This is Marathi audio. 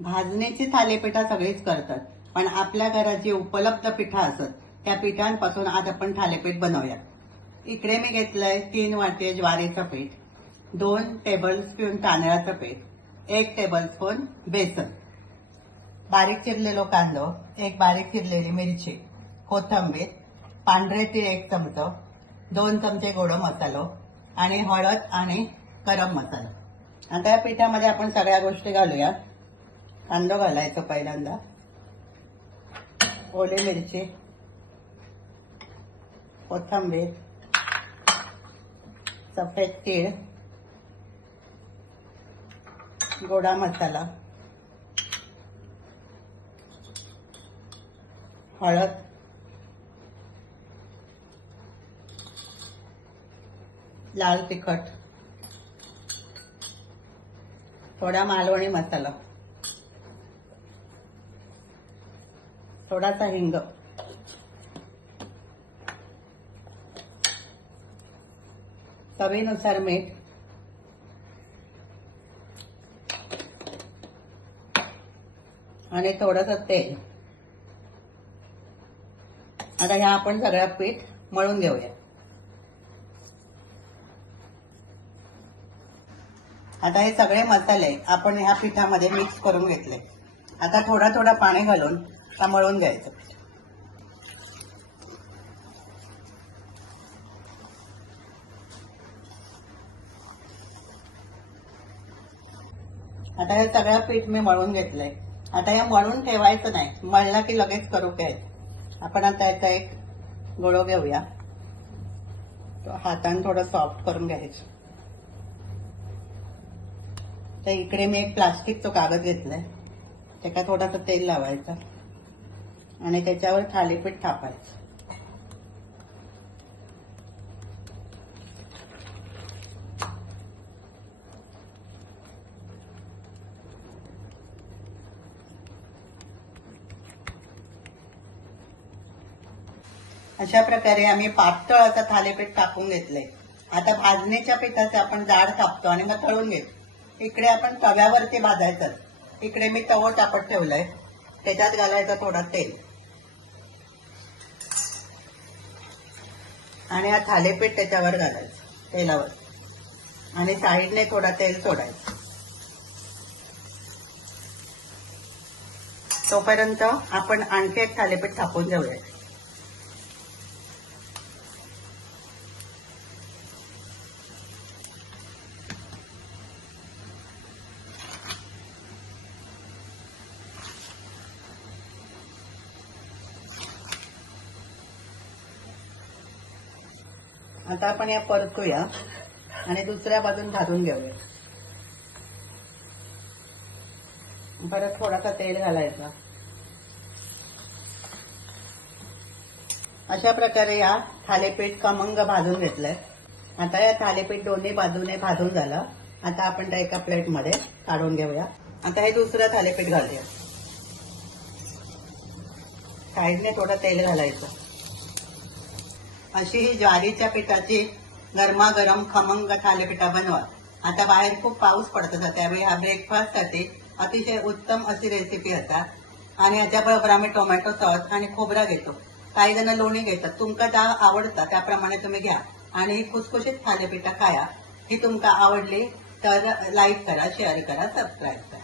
भाजणीची थालीपीठं सगळीच करतात, पण आपल्या घरात जी उपलब्ध पिठं असत त्या पिठांपासून आज आपण थालीपीठ बनवूया. इकडे मी घेतलंय 3 वाटी ज्वारीचं पीठ, 2 टेबलस्पून तांदळाचं पीठ, 1 टेबलस्पून बेसन, बारीक चिरलेलो कांदो, 1 बारीक चिरलेली मिरची, कोथिंबीर, पांढरे तीळ 1 चमचो, 2 चमचे गोड मसालो आणि हळद आणि गरम मसाला. आता या पिठामध्ये आपण सगळ्या गोष्टी घालूया. कांदो घालायचो पहिल्यांदा, ओली मिरची, कोथिंबीर, सफेद तीळ, गोडा मसाला, हळद, लाल तिखट, थोडा मालवणी मसाला, थोडासा हिंग, चवीनुसार मीठ, आणि थोडंसं तेल. आता ह्या आपण सगळं पीठ मळून घेऊया. आता हे सगळे मसाले आपण ह्या पिठामध्ये मिक्स करून घेतले. आता थोडा थोडा पाणी घालून हा मळून घ्यायचं. आता हे सगळं पीठ मी मळून घेतलंय. आता हे मळून ठेवायचं नाही, मळलं की लगेच करू घ्यायचं. आपण आता याचा एक गोळा घेऊया, तो हाताने थोडं सॉफ्ट करून घ्यायचं. तर इकडे मी एक प्लास्टिकचं कागद घेतलंय, त्याला थोडंसं तेल लावायचं आणि त्याच्यावर थालीपीठ थापायचं. अशा प्रकारे आम्ही पातळ असं थालीपीठ टाकून घेतलंय. आता भाजणीच्या पिठाचे आपण जाड थापतो आणि मग तळून घेतो. इकडे आपण तव्यावरती भाजायचं. इकडे मी तवो तापत ठेवलाय, त्याच्यात घालायचं थोडं तेल आणि हा थालीपीठ त्याच्यावर घालायचं तेलावर आणि साईडने थोडा तेल सोडायचं. तोपर्यंत आपण आणखी एक थालीपीठ थापून घेऊया. आता आपण या परतूया आणि दुसऱ्या बाजून भाजून घेऊया. परत थोडासा तेल घालायचा. अशा प्रकारे या थालीपीठ खमंग भाजून घेतलंय. आता या थालीपीठ दोन्ही बाजूने भाजून झालं. आता आपण त्या एका प्लेटमध्ये काढून घेऊया. आता हे दुसरं थालीपीठ घालूया. साईडने थोडं तेल घालायचं. अशी ही ज्वारीच्या पिठाची गरमागरम खमंग थालीपीठं बनवा. आता बाहेर खूप पाऊस पडत होता, त्यावेळी हा ब्रेकफास्टसाठी अतिशय उत्तम अशी रेसिपी असतात. आणि याच्याबरोबर आम्ही टोमॅटो सॉस आणि खोबरा घेतो. काही जण लोणी घेतात. तुमका ज्या आवडतं त्याप्रमाणे तुम्ही घ्या आणि ही खुसखुशीत थालीपीठं खाया. ही तुमका आवडली तर लाईक करा, शेअर करा, सबस्क्राईब करा.